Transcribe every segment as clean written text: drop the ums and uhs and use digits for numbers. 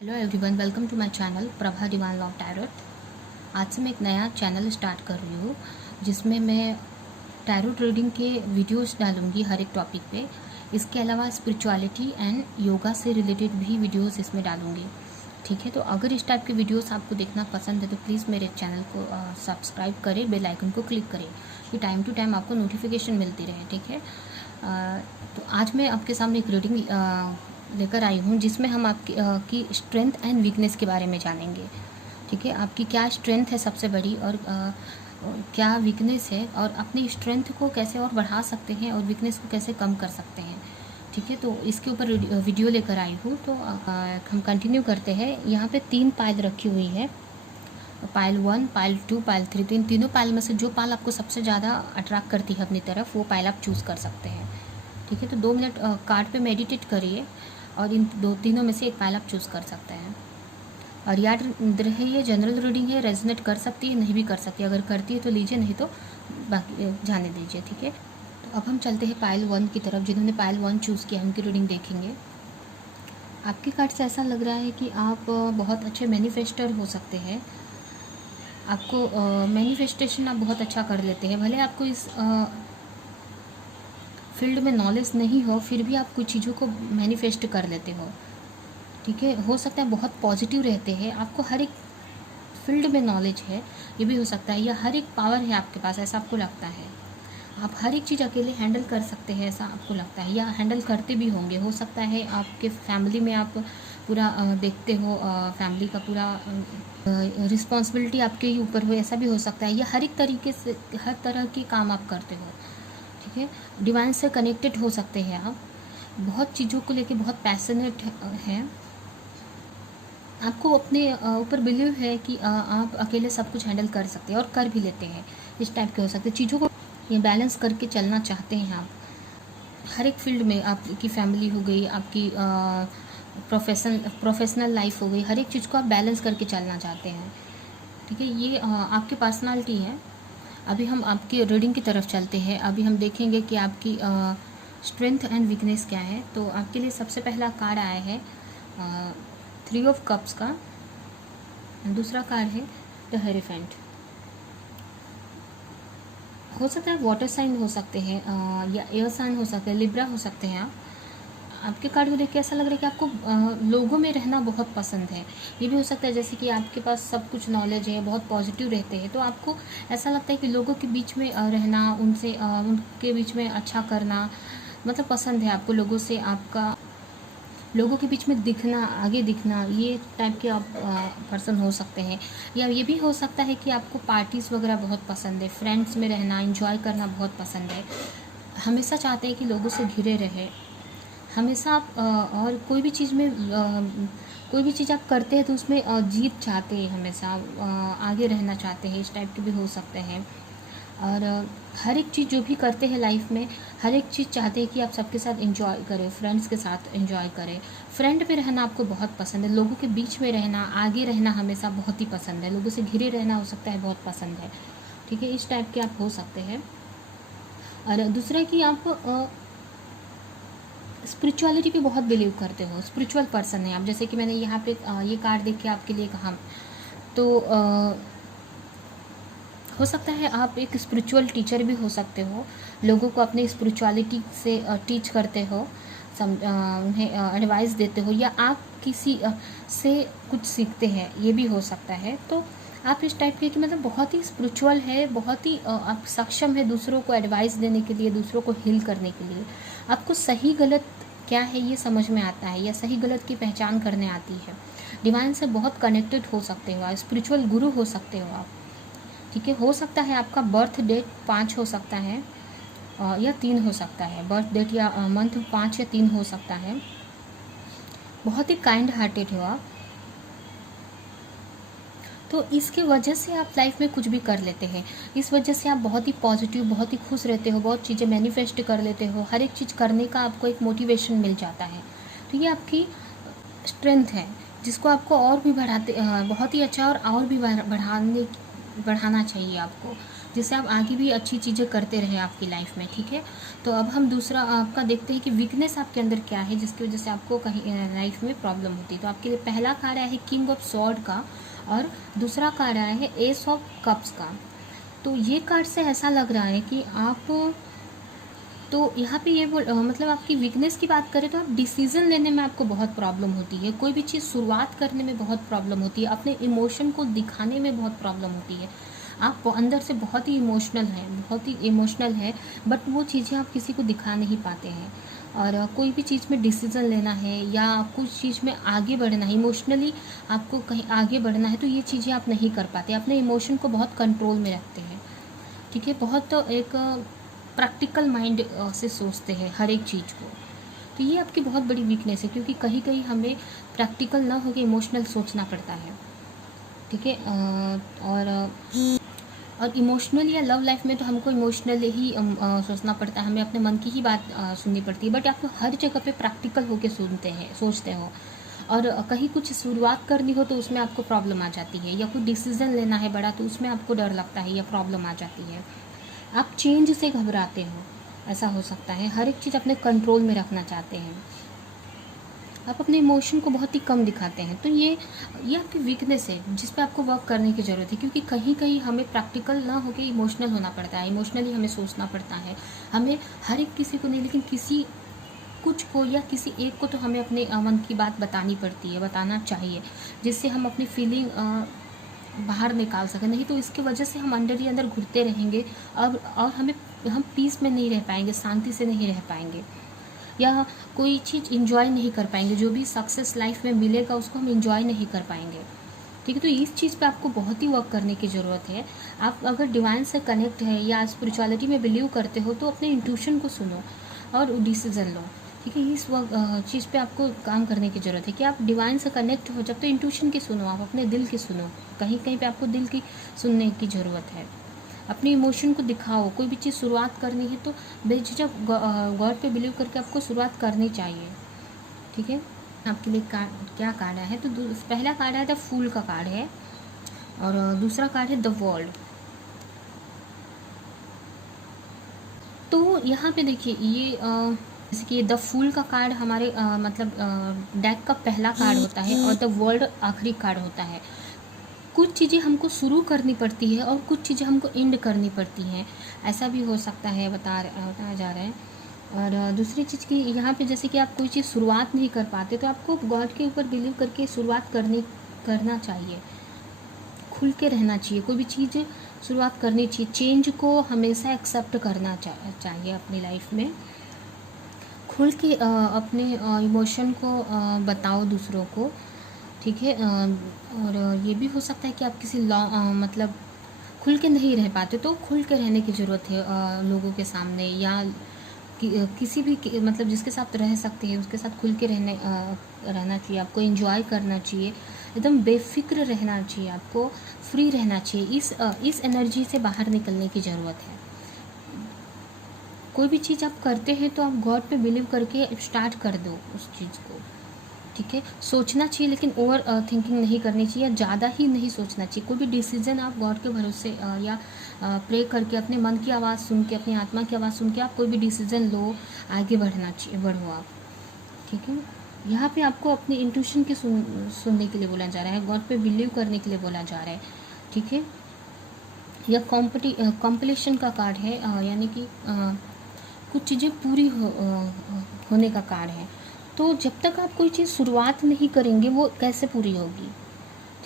Hello everyone, welcome to my channel Prabha divine love tarot. आज से मैं एक नया चैनल स्टार्ट कर रही हूँ जिसमें मैं टैरोट रीडिंग के वीडियोस डालूँगी हर एक टॉपिक पे। इसके अलावा स्पिरिचुअलिटी एंड योगा से रिलेटेड भी वीडियोस इसमें डालूँगी। ठीक है, तो अगर इस टाइप के वीडियोस आपको देखना पसंद है तो प्लीज़ मेरे चैनल को सब्सक्राइब करें, बेल आइकन को क्लिक करें कि टाइम टू टाइम आपको नोटिफिकेशन मिलती रहे। ठीक है, तो आज मैं आपके सामने एक रीडिंग लेकर आई हूँ जिसमें हम आपकी की स्ट्रेंथ एंड वीकनेस के बारे में जानेंगे। ठीक है, आपकी क्या स्ट्रेंथ है सबसे बड़ी और क्या वीकनेस है, और अपनी स्ट्रेंथ को कैसे और बढ़ा सकते हैं और वीकनेस को कैसे कम कर सकते हैं। ठीक है, तो इसके ऊपर वीडियो लेकर आई हूँ। तो हम कंटिन्यू करते हैं। यहाँ पे 3 पायल रखी हुई है, पायल 1, पायल 2, पायल 3। तो इन तीनों पायल में से जो पायल आपको सबसे ज़्यादा अट्रैक्ट करती है अपनी तरफ, वो पायल आप चूज़ कर सकते हैं। ठीक है, तो 2 मिनट कार्ड पे मेडिटेट करिए और इन तीनों में से एक पायल आप चूज़ कर सकते हैं। और याद रहे, ये जनरल रीडिंग है, रेजोनेट कर सकती है, नहीं भी कर सकती है। अगर करती है तो लीजिए, नहीं तो बाकी जाने दीजिए। ठीक है, तो अब हम चलते हैं पायल 1 की तरफ। जिन्होंने पायल 1 चूज़ किया उनकी रीडिंग देखेंगे। आपके कार्ड से ऐसा लग रहा है कि आप बहुत अच्छे मैनिफेस्टर हो सकते हैं। आपको मैनिफेस्टेशन आप बहुत अच्छा कर लेते हैं। भले आपको इस फील्ड में नॉलेज नहीं हो, फिर भी आप कुछ चीज़ों को मैनिफेस्ट कर लेते हो। ठीक है, हो सकता है बहुत पॉजिटिव रहते हैं, आपको हर एक फील्ड में नॉलेज है, ये भी हो सकता है, या हर एक पावर है आपके पास, ऐसा आपको लगता है। आप हर एक चीज़ अकेले हैंडल कर सकते हैं, ऐसा आपको लगता है, या हैंडल करते भी होंगे। हो सकता है आपके फैमिली में आप पूरा देखते हो, फैमिली का पूरा रिस्पॉन्सिबिलिटी आपके ही ऊपर हो, ऐसा भी हो सकता है। या हर एक तरीके से हर तरह के काम आप करते हो। ठीक है, डिवाइन से कनेक्टेड हो सकते हैं आप, बहुत चीज़ों को लेके बहुत पैशनेट हैं। आपको अपने ऊपर बिलीव है कि आप अकेले सब कुछ हैंडल कर सकते हैं और कर भी लेते हैं। इस टाइप के हो सकते हैं, चीज़ों को ये बैलेंस करके चलना चाहते हैं आप हर एक फील्ड में। आपकी फैमिली हो गई, आपकी प्रोफेशनल लाइफ हो गई, हर एक चीज़ को आप बैलेंस करके चलना चाहते हैं। ठीक है, ये आपकी पर्सनालिटी है। अभी हम आपकी रीडिंग की तरफ चलते हैं। अभी हम देखेंगे कि आपकी स्ट्रेंथ एंड वीकनेस क्या है। तो आपके लिए सबसे पहला कार्ड आया है 3 ऑफ कप्स का, दूसरा कार्ड है द हेरोफेंट। हो सकता है वाटर साइन हो सकते हैं, या एयर साइन हो सकते हैं, लिब्रा हो सकते हैं आप। आपके कार्ड को देख के ऐसा लग रहा है कि आपको लोगों में रहना बहुत पसंद है। ये भी हो सकता है जैसे कि आपके पास सब कुछ नॉलेज है, बहुत पॉजिटिव रहते हैं, तो आपको ऐसा लगता है कि लोगों के बीच में रहना, उनसे उनके बीच में अच्छा करना मतलब पसंद है आपको। लोगों से आपका लोगों के बीच में दिखना, आगे दिखना, ये टाइप के आप पर्सन हो सकते हैं। या ये भी हो सकता है कि आपको पार्टीज़ वगैरह बहुत पसंद है, फ्रेंड्स में रहना, एंजॉय करना बहुत पसंद है। हमेशा चाहते हैं कि लोगों से घिरे रहे हमेशा आप। और कोई भी चीज़ आप करते हैं तो उसमें जीत चाहते हैं, हमेशा आगे रहना चाहते हैं। इस टाइप के भी हो सकते हैं। और हर एक चीज़ जो भी करते हैं लाइफ में, हर एक चीज़ चाहते हैं कि आप सबके साथ एंजॉय करें, फ्रेंड्स के साथ एंजॉय करें। फ्रेंड पे रहना आपको बहुत पसंद है, लोगों के बीच में रहना, आगे रहना हमेशा बहुत ही पसंद है। लोगों से घिरे रहना हो सकता है बहुत पसंद है। ठीक है, इस टाइप के आप हो सकते हैं। और दूसरा कि आप स्पिरिचुअलिटी पे बहुत बिलीव करते हो, स्पिरिचुअल पर्सन है आप। जैसे कि मैंने यहाँ पे ये कार्ड देख के आपके लिए कहा, तो हो सकता है आप एक स्पिरिचुअल टीचर भी हो सकते हो, लोगों को अपने स्पिरिचुअलिटी से टीच करते हो, उन्हें एडवाइस देते हो, या आप किसी से कुछ सीखते हैं, ये भी हो सकता है। तो आप इस टाइप के कि मतलब बहुत ही स्पिरिचुअल है, बहुत ही आप सक्षम है दूसरों को एडवाइस देने के लिए, दूसरों को हील करने के लिए। आपको सही गलत क्या है ये समझ में आता है, या सही गलत की पहचान करने आती है। डिवाइन से बहुत कनेक्टेड हो सकते हो आप, स्पिरिचुअल गुरु हो सकते हो आप। ठीक है, हो सकता है आपका बर्थ डेट 5 हो सकता है या 3 हो सकता है। बर्थ डेट या मंथ 5 या 3 हो सकता है। बहुत ही काइंड हार्टेड हो आप, तो इसकी वजह से आप लाइफ में कुछ भी कर लेते हैं। इस वजह से आप बहुत ही पॉजिटिव, बहुत ही खुश रहते हो, बहुत चीज़ें मैनिफेस्ट कर लेते हो, हर एक चीज़ करने का आपको एक मोटिवेशन मिल जाता है। तो ये आपकी स्ट्रेंथ है जिसको आपको और भी बहुत ही अच्छा और भी बढ़ाना चाहिए आपको। जिससे आप आगे भी अच्छी चीज़ें करते रहे आपकी लाइफ में, ठीक है। तो अब हम दूसरा आपका देखते हैं कि वीकनेस आपके अंदर क्या है जिसकी वजह से आपको कहीं लाइफ में प्रॉब्लम होती है। तो आपके लिए पहला कार्ड आया है किंग ऑफ सॉर्ड का और दूसरा कार्ड आया है एस ऑफ कप्स का। तो ये कार्ड से ऐसा लग रहा है कि आप, तो यहाँ पे ये मतलब आपकी वीकनेस की बात करें तो आप डिसीज़न लेने में आपको बहुत प्रॉब्लम होती है, कोई भी चीज़ शुरुआत करने में बहुत प्रॉब्लम होती है, अपने इमोशन को दिखाने में बहुत प्रॉब्लम होती है। आप अंदर से बहुत ही इमोशनल हैं, बहुत ही इमोशनल है, बट वो चीज़ें आप किसी को दिखा नहीं पाते हैं। और कोई भी चीज़ में डिसीज़न लेना है या कुछ चीज़ में आगे बढ़ना है, इमोशनली आपको कहीं आगे बढ़ना है, तो ये चीज़ें आप नहीं कर पाते, अपने इमोशन को बहुत कंट्रोल में रखते हैं, ठीक है। बहुत एक प्रैक्टिकल माइंड से सोचते हैं हर एक चीज़ को। तो ये आपकी बहुत बड़ी वीकनेस है, क्योंकि कहीं कहीं हमें प्रैक्टिकल ना होकर इमोशनल सोचना पड़ता है, ठीक है। और इमोशनल या लव लाइफ में तो हमको इमोशनल ही सोचना पड़ता है, हमें अपने मन की ही बात सुननी पड़ती है, बट आप तो हर जगह पे प्रैक्टिकल होके सोचते हो। और कहीं कुछ शुरुआत करनी हो तो उसमें आपको प्रॉब्लम आ जाती है, या कोई डिसीज़न लेना है बड़ा तो उसमें आपको डर लगता है या प्रॉब्लम आ जाती है। आप चेंज से घबराते हो, ऐसा हो सकता है। हर एक चीज़ अपने कंट्रोल में रखना चाहते हैं, आप अपने इमोशन को बहुत ही कम दिखाते हैं। तो ये आपकी वीकनेस है जिस पे आपको वर्क करने की ज़रूरत है, क्योंकि कहीं कहीं हमें प्रैक्टिकल ना होकर इमोशनल होना पड़ता है, इमोशनली हमें सोचना पड़ता है। हमें हर एक किसी को नहीं, लेकिन किसी कुछ को या किसी एक को तो हमें अपने मन की बात बतानी पड़ती है, बताना चाहिए, जिससे हम अपनी फीलिंग बाहर निकाल सकें। नहीं तो इसकी वजह से हम अंदर ही अंदर घुटते रहेंगे और हम पीस में नहीं रह पाएंगे, शांति से नहीं रह पाएंगे, या कोई चीज़ इंजॉय नहीं कर पाएंगे। जो भी सक्सेस लाइफ में मिलेगा उसको हम इंजॉय नहीं कर पाएंगे, ठीक है। तो इस चीज़ पे आपको बहुत ही वर्क करने की ज़रूरत है। आप अगर डिवाइन से कनेक्ट है या स्पिरिचुअलिटी में बिलीव करते हो तो अपने इंट्यूशन को सुनो और डिसीज़न लो, ठीक है। इस चीज़ पे आपको काम करने की ज़रूरत है कि आप डिवाइन से कनेक्ट हो जब तो इंट्यूशन की सुनो, आप अपने दिल की सुनो। कहीं कहीं पे आपको दिल की सुनने की ज़रूरत है। अपने इमोशन को दिखाओ, कोई भी चीज़ शुरुआत करनी है तो बेझिझक गॉड पे बिलीव करके आपको शुरुआत करनी चाहिए, ठीक है। आपके लिए क्या कार्ड आया है, तो पहला कार्ड आया था फूल का कार्ड है और दूसरा कार्ड है द वर्ल्ड। तो यहाँ पे देखिए ये जैसे कि द फूल का कार्ड हमारे मतलब डेक का पहला कार्ड होता है और द वर्ल्ड आखिरी कार्ड होता है। कुछ चीज़ें हमको शुरू करनी पड़ती है और कुछ चीज़ें हमको एंड करनी पड़ती हैं, ऐसा भी हो सकता है, बताया जा रहा है। और दूसरी चीज़ की यहाँ पे जैसे कि आप कोई चीज़ शुरुआत नहीं कर पाते तो आपको गॉड के ऊपर बिलीव करके शुरुआत करना चाहिए, खुल के रहना चाहिए। कोई भी चीज़ शुरुआत करनी चाहिए, चेंज को हमेशा एक्सेप्ट करना चाहिए अपनी लाइफ में। खुल के अपने इमोशन को बताओ दूसरों को, ठीक है। और ये भी हो सकता है कि आप किसी मतलब खुल के नहीं रह पाते तो खुल के रहने की ज़रूरत है लोगों के सामने, या किसी भी मतलब जिसके साथ रह सकते हैं उसके साथ खुल के रहना चाहिए। आपको एंजॉय करना चाहिए, एकदम बेफिक्र रहना चाहिए, आपको फ्री रहना चाहिए। इस एनर्जी से बाहर निकलने की ज़रूरत है। कोई भी चीज़ आप करते हैं तो आप गॉड पे बिलीव करके स्टार्ट कर दो उस चीज़ को, ठीक है। सोचना चाहिए लेकिन ओवर थिंकिंग नहीं करनी चाहिए, ज़्यादा ही नहीं सोचना चाहिए। कोई भी डिसीजन आप गॉड के भरोसे या प्रे करके अपने मन की आवाज़ सुन के, अपनी आत्मा की आवाज़ सुन के आप कोई भी डिसीजन लो, आगे बढ़ो आप, ठीक है। यहाँ पे आपको अपनी इंट्यूशन की सुनने के लिए बोला जा रहा है, गॉड पे बिलीव करने के लिए बोला जा रहा है, ठीक है। यह कॉम्पिटिशन का कार्ड है, यानी कि कुछ चीज़ें पूरी होने का कार्ड है। तो जब तक आप कोई चीज़ शुरुआत नहीं करेंगे वो कैसे पूरी होगी,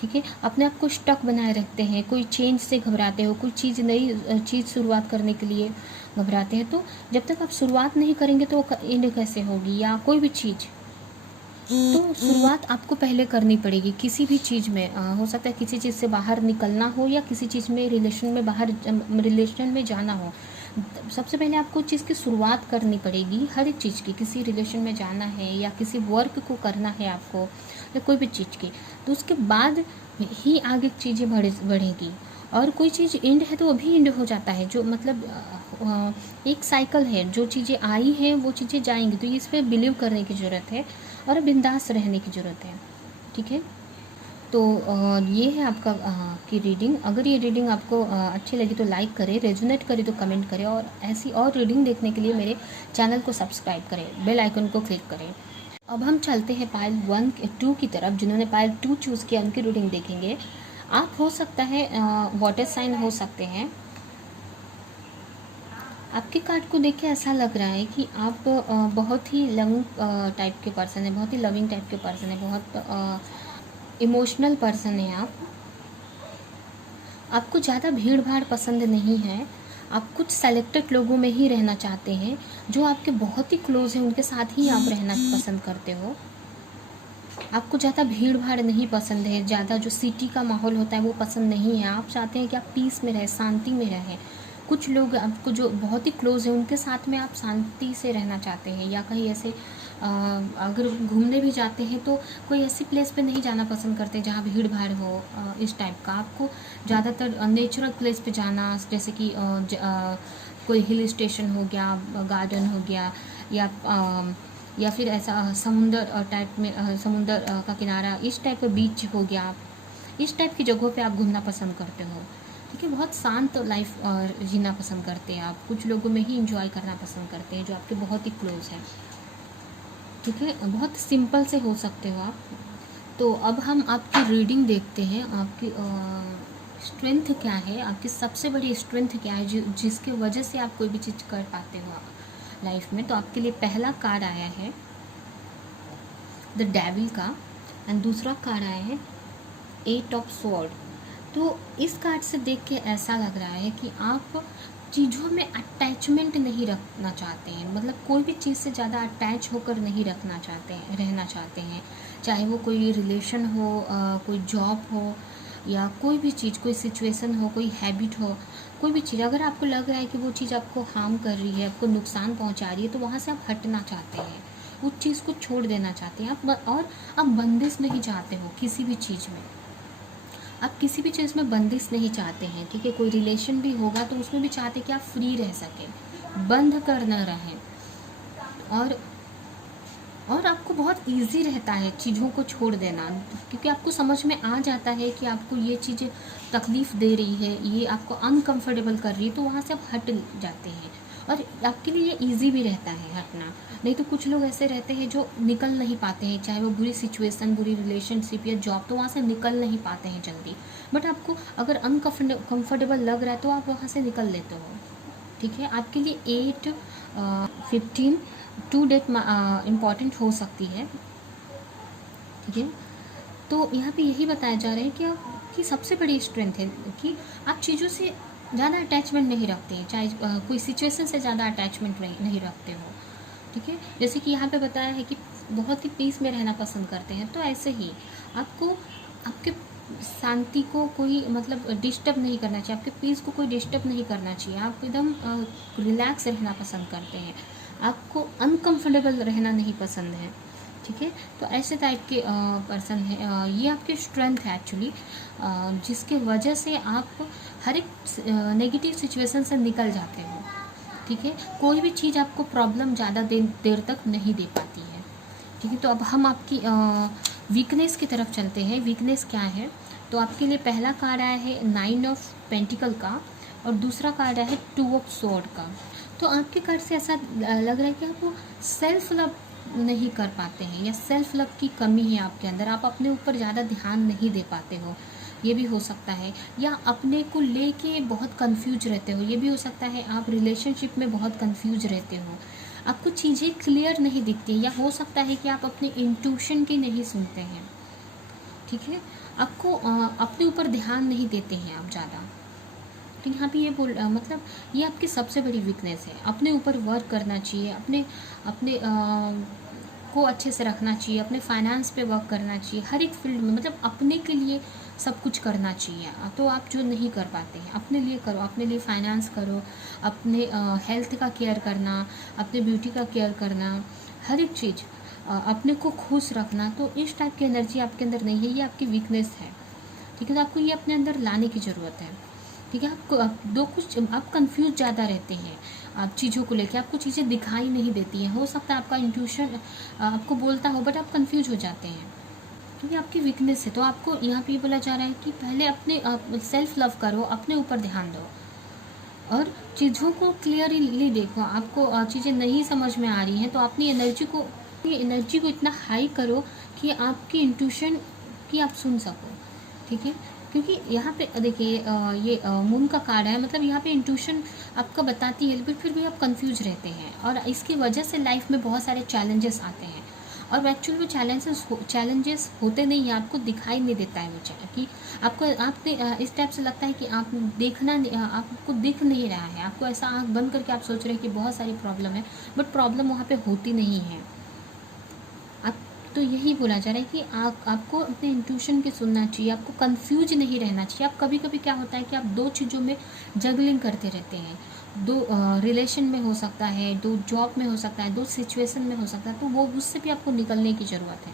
ठीक है। अपने आप को स्टक बनाए रखते हैं, कोई चेंज से घबराते हो, कोई चीज़ नई चीज़ शुरुआत करने के लिए घबराते हैं। तो जब तक आप शुरुआत नहीं करेंगे तो एंड कैसे होगी, या कोई भी चीज़ तो शुरुआत आपको पहले करनी पड़ेगी किसी भी चीज़ में। हो सकता है किसी चीज़ से बाहर निकलना हो या किसी चीज़ में रिलेशन में जाना हो। सबसे पहले आपको चीज़ की शुरुआत करनी पड़ेगी, हर एक चीज़ की। किसी रिलेशन में जाना है या किसी वर्क को करना है आपको, या कोई भी चीज़ की, तो उसके बाद ही आगे चीज़ें बढ़ेगी। और कोई चीज़ एंड है तो अभी एंड हो जाता है, जो मतलब एक साइकिल है, जो चीज़ें आई हैं वो चीज़ें जाएंगी। तो इस पर बिलीव करने की ज़रूरत है और बिंदास रहने की ज़रूरत है, ठीक है। तो ये है आपका की रीडिंग। अगर ये रीडिंग आपको अच्छी लगी तो लाइक करें, रेजोनेट करे तो कमेंट करें, और ऐसी और रीडिंग देखने के लिए मेरे चैनल को सब्सक्राइब करें, बेल आइकन को क्लिक करें। अब हम चलते हैं पाइल 1-2 की तरफ। जिन्होंने पाइल 2 चूज़ किया उनकी रीडिंग देखेंगे। आप हो सकता है वाटर साइन हो सकते हैं। आपके कार्ड को देख के ऐसा लग रहा है कि आप बहुत ही लविंग टाइप के पर्सन है, बहुत ही लविंग टाइप के पर्सन है, बहुत इमोशनल पर्सन है आप। आपको ज़्यादा भीड़ भाड़ पसंद नहीं है। आप कुछ सेलेक्टेड लोगों में ही रहना चाहते हैं, जो आपके बहुत ही क्लोज हैं, उनके साथ ही आप रहना पसंद करते हो। आपको ज़्यादा भीड़ भाड़ नहीं पसंद है, ज़्यादा जो सिटी का माहौल होता है वो पसंद नहीं है। आप चाहते हैं कि आप पीस में रहें, शांति में रहें। कुछ लोग आपको जो बहुत ही क्लोज हैं उनके साथ में आप शांति से रहना चाहते हैं, या कहीं ऐसे अगर घूमने भी जाते हैं तो कोई ऐसी प्लेस पे नहीं जाना पसंद करते जहाँ भीड़ भाड़ हो। इस टाइप का आपको ज़्यादातर नेचुरल प्लेस पे जाना, जैसे कि कोई हिल स्टेशन हो गया, गार्डन हो गया, या फिर ऐसा समुंदर टाइप में, समुंदर का किनारा, इस टाइप का बीच हो गया। आप इस टाइप की जगहों पे आप घूमना पसंद करते हो। ठीक है, बहुत शांत लाइफ जीना पसंद करते हैं आप। कुछ लोगों में ही इंजॉय करना पसंद करते हैं जो आपके बहुत ही क्लोज हैं। ठीक है, बहुत सिंपल से हो सकते हो आप। तो अब हम आपकी रीडिंग देखते हैं। आपकी स्ट्रेंथ क्या है, आपकी सबसे बड़ी स्ट्रेंथ क्या है जिसके वजह से आप कोई भी चीज़ कर पाते हो लाइफ में। तो आपके लिए पहला कार्ड आया है द डेविल का, एंड दूसरा कार्ड आया है 8 ऑफ स्वॉर्ड। तो इस कार्ड से देख के ऐसा लग रहा है कि आप चीज़ों में अटैचमेंट नहीं रखना चाहते हैं, मतलब कोई भी चीज़ से ज़्यादा अटैच होकर नहीं रखना चाहते हैं, रहना चाहते हैं। चाहे वो कोई रिलेशन हो, कोई जॉब हो, या कोई भी चीज़, कोई सिचुएशन हो, कोई हैबिट हो, कोई भी चीज़ अगर आपको लग रहा है कि वो चीज़ आपको हार्म कर रही है, आपको नुकसान पहुंचा रही है, तो वहाँ से आप हटना चाहते हैं, उस चीज़ को छोड़ देना चाहते हैं आप। और आप बंदिश नहीं चाहते हो किसी भी चीज़ में, आप किसी भी चीज़ में बंदिश नहीं चाहते हैं। ठीक है, कोई रिलेशन भी होगा तो उसमें भी चाहते कि आप फ्री रह सकें, बंद कर न रहें। और आपको बहुत इजी रहता है चीज़ों को छोड़ देना, क्योंकि आपको समझ में आ जाता है कि आपको ये चीज़ें तकलीफ़ दे रही है, ये आपको अनकंफर्टेबल कर रही है, तो वहाँ से आप हट जाते हैं। और आपके लिए ईजी भी रहता है हटना। नहीं तो कुछ लोग ऐसे रहते हैं जो निकल नहीं पाते हैं, चाहे वो बुरी सिचुएशन, बुरी रिलेशनशिप या जॉब, तो वहाँ से निकल नहीं पाते हैं जल्दी। बट आपको अगर अनकंफर्टेबल लग रहा है तो आप वहाँ से निकल लेते हो। ठीक है, आपके लिए 8-15 टू डेट इम्पॉर्टेंट हो सकती है। ठीक है, तो यहाँ पे यही बताया जा रहा है कि आपकी सबसे बड़ी स्ट्रेंथ है कि आप चीज़ों से ज़्यादा अटैचमेंट नहीं रखते हैं, चाहे कोई सिचुएशन से ज़्यादा अटैचमेंट नहीं रखते हो। ठीक है, जैसे कि यहाँ पे बताया है कि बहुत ही पीस में रहना पसंद करते हैं, तो ऐसे ही आपको आपके शांति को कोई मतलब डिस्टर्ब नहीं करना चाहिए, आपके पीस को कोई डिस्टर्ब नहीं करना चाहिए। आप एकदम रिलैक्स रहना पसंद करते हैं, आपको अनकंफर्टेबल रहना नहीं पसंद है। ठीक है, तो ऐसे टाइप के पर्सन है। ये आपकी स्ट्रेंथ है एक्चुअली, जिसके वजह से आप हर एक नेगेटिव सिचुएशन से निकल जाते हो। ठीक है, कोई भी चीज़ आपको प्रॉब्लम ज़्यादा देर तक नहीं दे पाती है। ठीक है, तो अब हम आपकी वीकनेस की तरफ चलते हैं। वीकनेस क्या है, तो आपके लिए पहला कार्ड आया है 9 ऑफ पेंटिकल का, और दूसरा कार्ड आया है 2 ऑफ स्वॉर्ड का। तो आपके कार्ड से ऐसा लग रहा है कि आप सेल्फ लव नहीं कर पाते हैं, या सेल्फ लव की कमी है आपके अंदर, आप अपने ऊपर ज़्यादा ध्यान नहीं दे पाते हो, ये भी हो सकता है। या अपने को लेके बहुत कंफ्यूज रहते हो, ये भी हो सकता है। आप रिलेशनशिप में बहुत कंफ्यूज रहते हो, आपको चीज़ें क्लियर नहीं दिखती, या हो सकता है कि आप अपने इंट्यूशन की नहीं सुनते हैं। ठीक है, आपको अपने ऊपर ध्यान नहीं देते हैं आप ज़्यादा। तो यहाँ पे ये मतलब ये आपकी सबसे बड़ी वीकनेस है। अपने ऊपर वर्क करना चाहिए, अपने अपने को अच्छे से रखना चाहिए, अपने फाइनेंस पे वर्क करना चाहिए, हर एक फील्ड में, मतलब अपने के लिए सब कुछ करना चाहिए। तो आप जो नहीं कर पाते हैं अपने लिए करो, अपने लिए फाइनेंस करो, अपने हेल्थ का केयर करना, अपने ब्यूटी का केयर करना, हर एक चीज़ अपने को खुश रखना। तो इस टाइप की एनर्जी आपके अंदर नहीं है, ये आपकी वीकनेस है। ठीक है, तो आपको ये अपने अंदर लाने की ज़रूरत है। ठीक है, आप कंफ्यूज ज़्यादा रहते हैं, आप चीज़ों को लेकर, आपको चीज़ें दिखाई नहीं देती हैं। हो सकता है आपका इंट्यूशन आपको बोलता हो, बट आप कंफ्यूज हो जाते हैं। क्योंकि आपकी वीकनेस है। तो आपको यहाँ पे ये बोला जा रहा है कि पहले अपने सेल्फ लव करो, अपने ऊपर ध्यान दो और चीज़ों को क्लियरली देखो। आपको चीज़ें नहीं समझ में आ रही हैं तो अपनी एनर्जी को इतना हाई करो कि आपकी इंट्यूशन की आप सुन सको, ठीक है। क्योंकि यहाँ पे देखिए ये मून का कार्ड है, मतलब यहाँ पे इंट्यूशन आपका बताती है, लेकिन फिर भी आप कंफ्यूज रहते हैं और इसकी वजह से लाइफ में बहुत सारे चैलेंजेस आते हैं। और एक्चुअली वो चैलेंजेस होते नहीं हैं, आपको दिखाई नहीं देता है वो कि आपने इस टाइप से लगता है कि आप आपको दिख नहीं रहा है। आपको ऐसा आँख बंद करके आप सोच रहे हैं कि बहुत सारी प्रॉब्लम है, बट प्रॉब्लम वहाँ पे होती नहीं है। आप तो यही बोला जा रहा है कि आपको अपने इंट्यूशन की सुनना चाहिए, आपको कंफ्यूज नहीं रहना चाहिए। आप कभी कभी क्या होता है कि आप दो चीज़ों में जगलिंग करते रहते हैं, दो रिलेशन में हो सकता है, दो जॉब में हो सकता है, दो सिचुएशन में हो सकता है, तो वो उससे भी आपको निकलने की ज़रूरत है,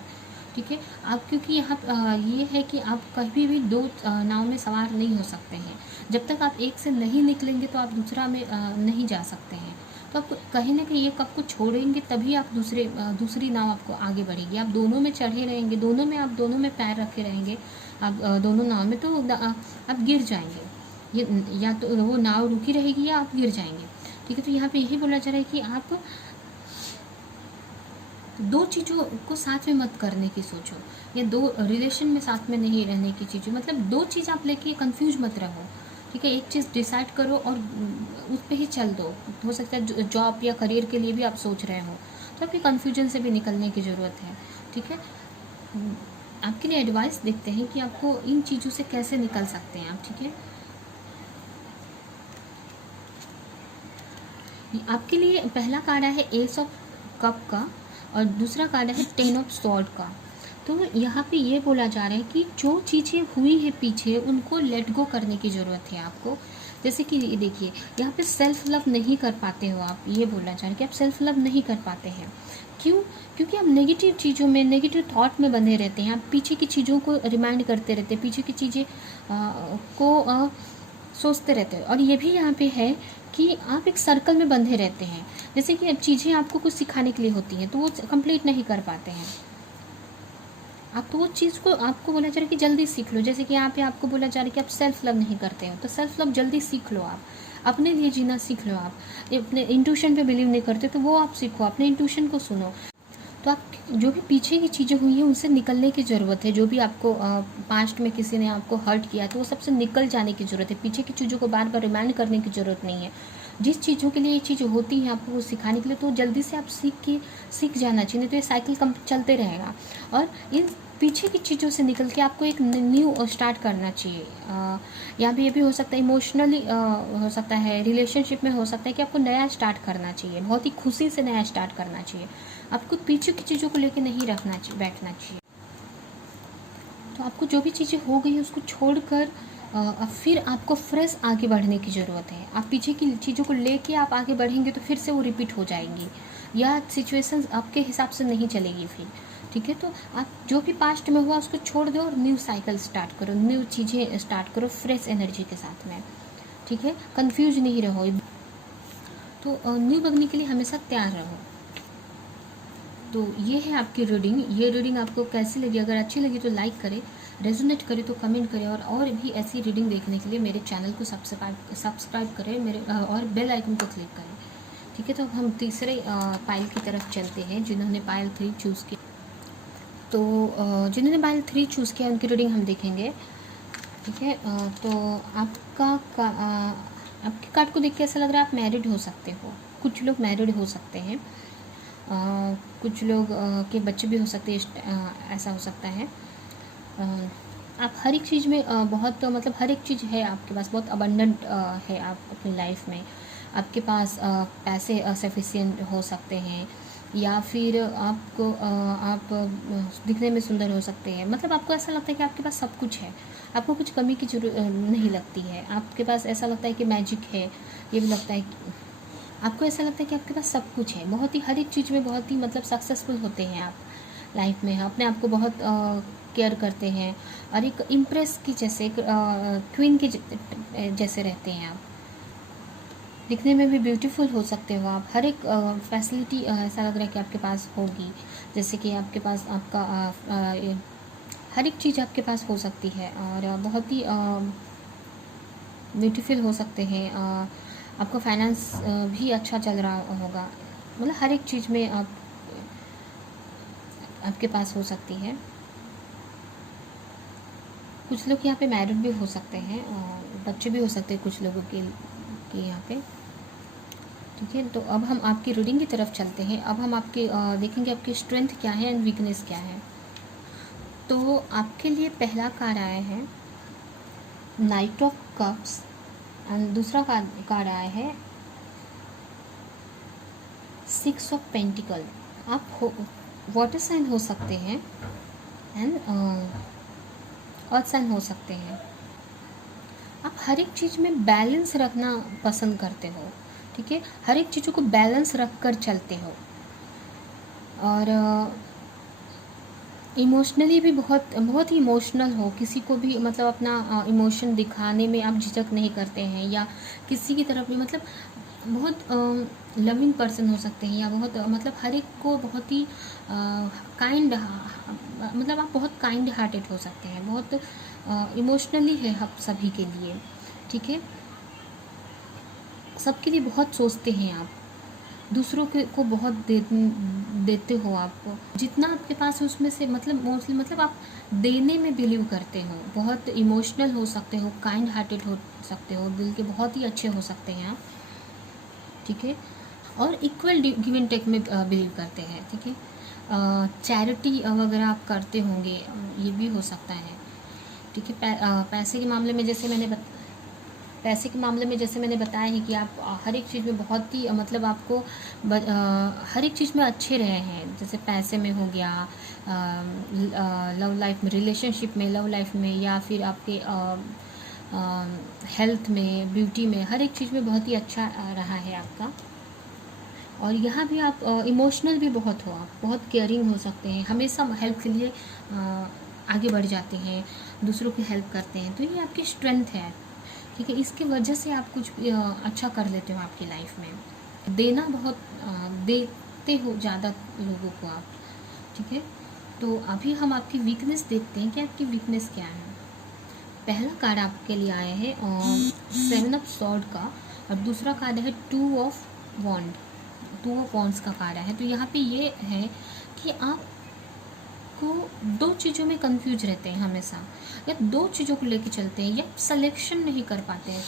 ठीक है। आप क्योंकि यहाँ ये है कि आप कभी भी दो नाव में सवार नहीं हो सकते हैं। जब तक आप एक से नहीं निकलेंगे तो आप दूसरा में नहीं जा सकते हैं। तो आप कहीं ना कहीं एक आपको छोड़ेंगे तभी आप दूसरी नाव आपको आगे बढ़ेगी। आप दोनों में चढ़े रहेंगे, आप दोनों में पैर रखे रहेंगे, आप दोनों नाव में, तो आप गिर जाएंगे। ये या तो वो नाव रुकी रहेगी या आप गिर जाएंगे, ठीक है। तो यहाँ पे यही बोला जा रहा है कि आप दो चीज़ों को साथ में मत करने की सोचो, या दो रिलेशन में साथ में नहीं रहने की चीज़ों, मतलब दो चीज़ आप लेके कंफ्यूज मत रहो, ठीक है। एक चीज़ डिसाइड करो और उस पर ही चल दो। हो सकता है जॉब या करियर के लिए भी आप सोच रहे हो, तो आपकी कन्फ्यूजन से भी निकलने की ज़रूरत है, ठीक है। आपके लिए एडवाइस देखते हैं कि आपको इन चीज़ों से कैसे निकल सकते हैं आप, ठीक है। आपके लिए पहला कार्ड है एस ऑफ कप का और दूसरा कार्ड है 10 ऑफ स्वॉर्ड का। तो यहाँ पे ये बोला जा रहा है कि जो चीज़ें हुई है पीछे उनको लेट गो करने की ज़रूरत है आपको। जैसे कि ये देखिए, यहाँ पे सेल्फ लव नहीं कर पाते हो आप, ये बोला जा रहा है कि आप सेल्फ लव नहीं कर पाते हैं। क्यों? क्योंकि आप नेगेटिव चीज़ों में, नेगेटिव थॉट में बंधे रहते हैं। आप पीछे की चीज़ों को रिमाइंड करते रहते हैं, पीछे की चीज़ें को सोचते रहते हैं। और ये भी यहाँ पे है कि आप एक सर्कल में बंधे रहते हैं। जैसे कि अब चीज़ें आपको कुछ सिखाने के लिए होती हैं तो वो कंप्लीट नहीं कर पाते हैं आप, तो वो चीज़ को आपको बोला जा रहा है कि जल्दी सीख लो। जैसे कि यहाँ पे आपको बोला जा रहा है कि आप सेल्फ लव नहीं करते हो, तो सेल्फ लव जल्दी सीख लो। आप अपने लिए जीना सीख लो। आप अपने इंट्यूशन पे बिलीव नहीं करते तो वो आप सीखो, अपने इंट्यूशन को सुनो। तो आप जो भी पीछे की चीज़ें हुई हैं उनसे निकलने की ज़रूरत है। जो भी आपको पास्ट में किसी ने आपको हर्ट किया तो वो सबसे निकल जाने की ज़रूरत है। पीछे की चीज़ों को बार बार रिमाइंड करने की ज़रूरत नहीं है। जिस चीज़ों के लिए ये चीज़ होती है आपको वो सिखाने के लिए, तो जल्दी से आप सीख जाना चाहिए, नहीं तो ये साइकिल कम चलते रहेगा। और इन पीछे की चीज़ों से निकल के आपको एक न्यू स्टार्ट करना चाहिए। यहाँ पे ये भी हो सकता है, इमोशनली हो सकता है, रिलेशनशिप में हो सकता है कि आपको नया स्टार्ट करना चाहिए, बहुत ही खुशी से नया स्टार्ट करना चाहिए। आपको पीछे की चीज़ों को लेके नहीं रखना चाहिए, बैठना चाहिए। तो आपको जो भी चीज़ें हो गई है उसको छोड़कर फिर आपको फ्रेश आगे बढ़ने की ज़रूरत है। आप पीछे की चीज़ों को लेके आप आगे बढ़ेंगे तो फिर से वो रिपीट हो जाएंगी, या सिचुएशंस आपके हिसाब से नहीं चलेगी फिर, ठीक है। तो आप जो भी पास्ट में हुआ उसको छोड़ दो और न्यू साइकिल स्टार्ट करो, न्यू चीज़ें स्टार्ट करो फ्रेश एनर्जी के साथ में, ठीक है। कन्फ्यूज नहीं रहो। तो न्यू बनने के लिए हमेशा तैयार रहो। तो ये है आपकी रीडिंग। ये रीडिंग आपको कैसी लगी? अगर अच्छी लगी तो लाइक करें, रेजोनेट करे तो कमेंट करें, और भी ऐसी रीडिंग देखने के लिए मेरे चैनल को सब्सक्राइब करें, मेरे और बेल आइकन को क्लिक करें, ठीक है। तो हम तीसरे पाइल की तरफ चलते हैं, जिन्होंने पाइल 3 चूज़ किया। तो जिन्होंने पाइल 3 चूज़ किया उनकी रीडिंग हम देखेंगे, ठीक है। तो आपके कार्ड को देख के ऐसा लग रहा है आप मैरिड हो सकते हो। कुछ लोग मैरिड हो सकते हैं, कुछ लोग के बच्चे भी हो सकते हैं, ऐसा हो सकता है। आप हर एक चीज़ में बहुत, मतलब हर एक चीज़ है आपके पास, बहुत अबंडेंट है आप अपनी लाइफ में। आपके पास पैसे सफिशिएंट हो सकते हैं, या फिर आपको आप दिखने में सुंदर हो सकते हैं। मतलब आपको ऐसा लगता है कि आपके पास सब कुछ है, आपको कुछ कमी की जरूरत नहीं लगती है। आपके पास ऐसा लगता है कि मैजिक है, ये भी लगता है कि आपको ऐसा लगता है कि आपके पास सब कुछ है। बहुत ही हर एक चीज़ में बहुत ही मतलब सक्सेसफुल होते हैं आप लाइफ में, अपने आप को बहुत केयर करते हैं, और एक इम्प्रेस की जैसे, एक क्वीन के जैसे रहते हैं आप। दिखने में भी ब्यूटीफुल हो सकते हो आप। हर एक फैसिलिटी ऐसा लग रहा है कि आपके पास होगी। जैसे कि आपके पास आपका हर एक चीज़ आपके पास हो सकती है और बहुत ही ब्यूटीफुल हो सकते हैं। आपका फाइनेंस भी अच्छा चल रहा होगा, मतलब हर एक चीज़ में आपके पास हो सकती है। कुछ लोग यहाँ पे मैरिड भी हो सकते हैं और बच्चे भी हो सकते हैं कुछ लोगों के यहाँ पे। ठीक है, तो अब हम आपकी रीडिंग की तरफ चलते हैं। अब हम आपके देखेंगे आपकी स्ट्रेंथ क्या है एंड वीकनेस क्या है। तो आपके लिए पहला कार्ड आया है नाइट ऑफ कप्स एंड दूसरा कार्ड आया है 6 ऑफ पेंटिकल। आप वाटर साइन हो सकते हैं एंड अर्थ साइन हो सकते हैं। आप हर एक चीज़ में बैलेंस रखना पसंद करते हो। ठीक है, हर एक चीज़ों को बैलेंस रख कर चलते हो और इमोशनली भी बहुत ही इमोशनल हो। किसी को भी मतलब अपना इमोशन दिखाने में आप झिझक नहीं करते हैं, या किसी की तरफ भी मतलब बहुत लविंग पर्सन हो सकते हैं, या बहुत मतलब हर एक को बहुत ही काइंड मतलब आप बहुत काइंड हार्टेड हो सकते हैं, बहुत इमोशनली है आप सभी के लिए। ठीक है, सबके लिए बहुत सोचते हैं आप, दूसरों के को बहुत देते हो। आपको जितना आपके पास है उसमें से मतलब मोस्टली मतलब आप देने में बिलीव करते हो। बहुत इमोशनल हो सकते हो, काइंड हार्टेड हो सकते हो, दिल के बहुत ही अच्छे हो सकते हैं आप। ठीक है, और इक्वल गिव एंड टेक में बिलीव करते हैं। ठीक है, चैरिटी वगैरह आप करते होंगे, ये भी हो सकता है। ठीक है, पैसे के मामले में जैसे मैंने बताया है कि आप हर एक चीज़ में बहुत ही मतलब आपको हर एक चीज़ में अच्छे रहे हैं। जैसे पैसे में हो गया, लव लाइफ में, रिलेशनशिप में, लव लाइफ में, या फिर आपके हेल्थ में, ब्यूटी में, हर एक चीज़ में बहुत ही अच्छा रहा है आपका। और यहाँ भी आप इमोशनल भी बहुत हो, आप बहुत केयरिंग हो सकते हैं, हमेशा हेल्प के लिए आगे बढ़ जाते हैं, दूसरों की हेल्प करते हैं। तो ये आपकी स्ट्रेंथ है। ठीक है, इसकी वजह से आप कुछ अच्छा कर लेते हो आपकी लाइफ में। देना बहुत देते हो ज़्यादा लोगों को आप। ठीक है, तो अभी हम आपकी वीकनेस देखते हैं कि आपकी वीकनेस क्या है। पहला कार्ड आपके लिए आया है 7 ऑफ सॉर्ड का, और दूसरा कार्ड है 2 ऑफ वॉन्ड्स का कार्ड है। तो यहाँ पे ये है कि आप को दो चीज़ों में कंफ्यूज रहते हैं हमेशा, या दो चीज़ों को लेके चलते हैं, या सिलेक्शन नहीं कर पाते हैं,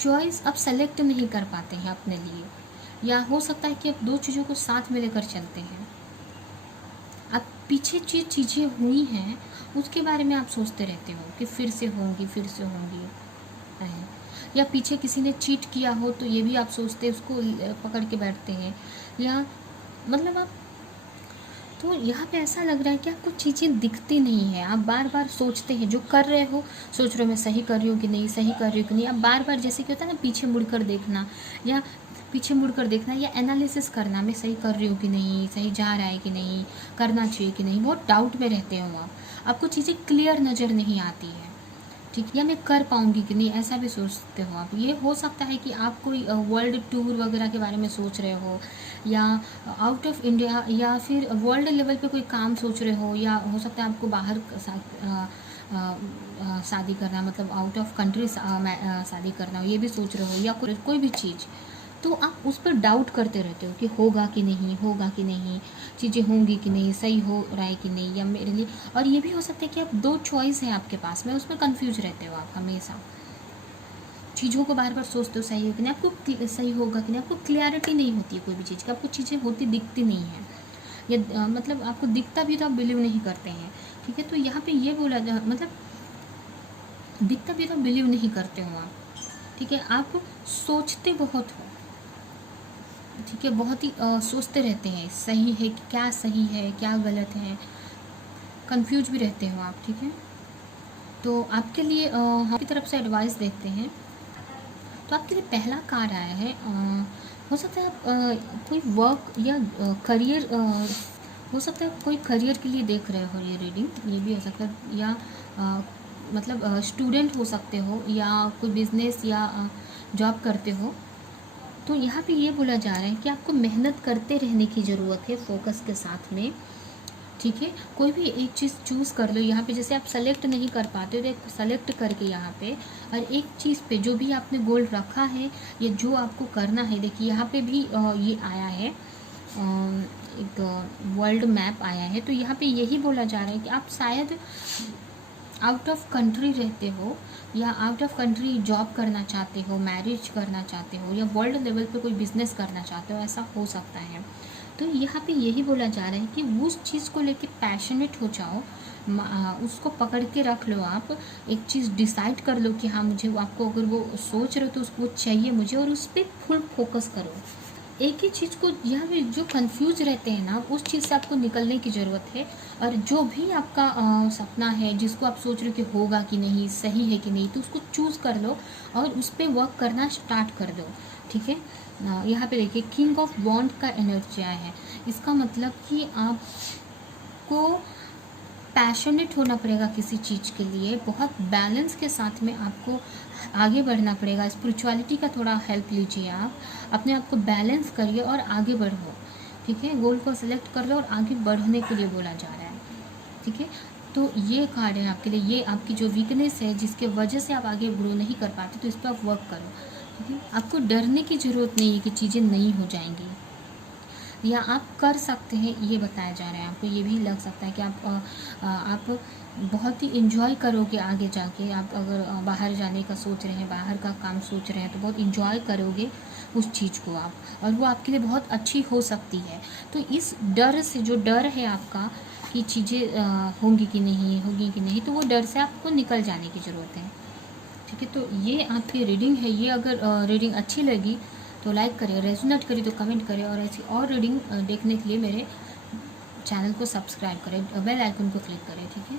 चॉइस आप सेलेक्ट नहीं कर पाते हैं अपने लिए। या हो सकता है कि आप दो चीज़ों को साथ में लेकर चलते हैं। आप पीछे चीज़ें हुई हैं उसके बारे में आप सोचते रहते हो कि फिर से होंगी, या पीछे किसी ने चीट किया हो तो ये भी आप सोचते उसको पकड़ के बैठते हैं, या मतलब आप तो यहाँ पे ऐसा लग रहा है कि आपको चीज़ें दिखती नहीं है। आप बार बार सोचते हैं, जो कर रहे हो सोच रहे हो मैं सही कर रही हूँ कि नहीं, सही कर रही हूँ कि नहीं। आप बार बार जैसे कि होता है ना, पीछे मुड़कर देखना या एनालिसिस करना, मैं सही कर रही हूँ कि नहीं, सही जा रहा है कि नहीं, करना चाहिए कि नहीं, बहुत डाउट में रहते हो आप। आपको चीज़ें क्लियर नज़र नहीं आती है। ठीक, या मैं कर पाऊँगी कि नहीं, ऐसा भी सोचते हो आप। ये हो सकता है कि आप कोई वर्ल्ड टूर वगैरह के बारे में सोच रहे हो, या आउट ऑफ इंडिया या फिर वर्ल्ड लेवल पे कोई काम सोच रहे हो, या हो सकता है आपको बाहर शादी करना, मतलब आउट ऑफ कंट्री शादी करना, ये भी सोच रहे हो, या कोई भी चीज़। तो आप उस पर डाउट करते रहते हो कि होगा कि नहीं, चीज़ें होंगी कि नहीं, सही हो रहा है कि नहीं, या मेरे लिए। और ये भी हो सकता है कि आप दो चॉइस है आपके पास में, उसमें कंफ्यूज रहते हो आप हमेशा। चीज़ों को बार बार सोचते हो सही हो कि नहीं, आपको सही होगा कि नहीं, आपको क्लियरिटी नहीं होती है कोई भी चीज़ की, आपको चीज़ें होती दिखती नहीं है, या मतलब आपको दिखता भी तो आप बिलीव नहीं करते हैं। ठीक है, तो यहाँ पे ये बोला मतलब दिखता भी तो बिलीव नहीं करते हो आप। ठीक है, आप सोचते बहुत हो। ठीक है, बहुत ही सोचते रहते हैं, सही है क्या, सही है क्या, गलत है, कंफ्यूज भी रहते हो आप। ठीक है, तो आपके लिए आपकी तरफ से एडवाइस देखते हैं। तो आपके लिए पहला कार्ड आया है, हो सकता है आप कोई वर्क या करियर, हो सकता है कोई करियर के लिए देख रहे हो ये रीडिंग, ये भी हो सकता है, या मतलब स्टूडेंट हो सकते हो, या कोई बिजनेस या जॉब करते हो। तो यहाँ पे ये बोला जा रहा है कि आपको मेहनत करते रहने की ज़रूरत है, फोकस के साथ में। ठीक है, कोई भी एक चीज़ चूज़ कर लो। यहाँ पे जैसे आप सेलेक्ट नहीं कर पाते तो एक सेलेक्ट करके यहाँ पे और एक चीज़ पे जो भी आपने गोल रखा है या जो आपको करना है, देखिए यहाँ पे भी ये आया है, एक वर्ल्ड मैप आया है। तो यहाँ पे यही बोला जा रहा है कि आप शायद आउट ऑफ कंट्री रहते हो या आउट ऑफ कंट्री जॉब करना चाहते हो, मैरिज करना चाहते हो या वर्ल्ड लेवल पे कोई बिजनेस करना चाहते हो, ऐसा हो सकता है। तो यहाँ पे यही बोला जा रहा है कि उस चीज़ को लेके पैशनेट हो जाओ, उसको पकड़ के रख लो। आप एक चीज़ डिसाइड कर लो कि हाँ मुझे, आपको अगर वो सोच रहे हो तो उसको चाहिए मुझे, और उस पर फुल फोकस करो। एक ही चीज़ को, यहाँ पे जो कंफ्यूज रहते हैं ना, उस चीज़ से आपको निकलने की ज़रूरत है। और जो भी आपका सपना है, जिसको आप सोच रहे हो कि होगा कि नहीं, सही है कि नहीं, तो उसको चूज़ कर लो और उस पर वर्क करना स्टार्ट कर दो। ठीक है, यहाँ पे देखिए किंग ऑफ वॉन्ड का एनर्जी आया है। इसका मतलब कि आपको पैशनेट होना पड़ेगा किसी चीज़ के लिए, बहुत बैलेंस के साथ में आपको आगे बढ़ना पड़ेगा। स्पिरिचुअलिटी का थोड़ा हेल्प लीजिए, आप अपने आप को बैलेंस करिए और आगे बढ़ो। ठीक है, गोल को सिलेक्ट कर लो और आगे बढ़ने के लिए बोला जा रहा है। ठीक है, तो ये कार्ड है आपके लिए, ये आपकी जो वीकनेस है जिसके वजह से आप आगे ग्रो नहीं कर पाते, तो इस पर आप वर्क करो। ठीक है, आपको डरने की ज़रूरत नहीं है कि चीज़ें नहीं हो जाएंगी, या आप कर सकते हैं, ये बताया जा रहा है आपको। ये भी लग सकता है कि आप बहुत ही इन्जॉय करोगे आगे जाके। आप अगर बाहर जाने का सोच रहे हैं, बाहर का काम सोच रहे हैं, तो बहुत इन्जॉय करोगे उस चीज़ को आप, और वो आपके लिए बहुत अच्छी हो सकती है। तो इस डर से, जो डर है आपका कि चीज़ें होंगी कि नहीं, होगी कि नहीं, तो वो डर से आपको निकल जाने की ज़रूरत है। ठीक है, तो ये आपकी रीडिंग है। ये अगर रीडिंग अच्छी लगी तो लाइक करें, रेजोनेट करी तो कमेंट करें, और ऐसी और रीडिंग देखने के लिए मेरे चैनल को सब्सक्राइब करें, बेल आइकन को क्लिक करें। ठीक है।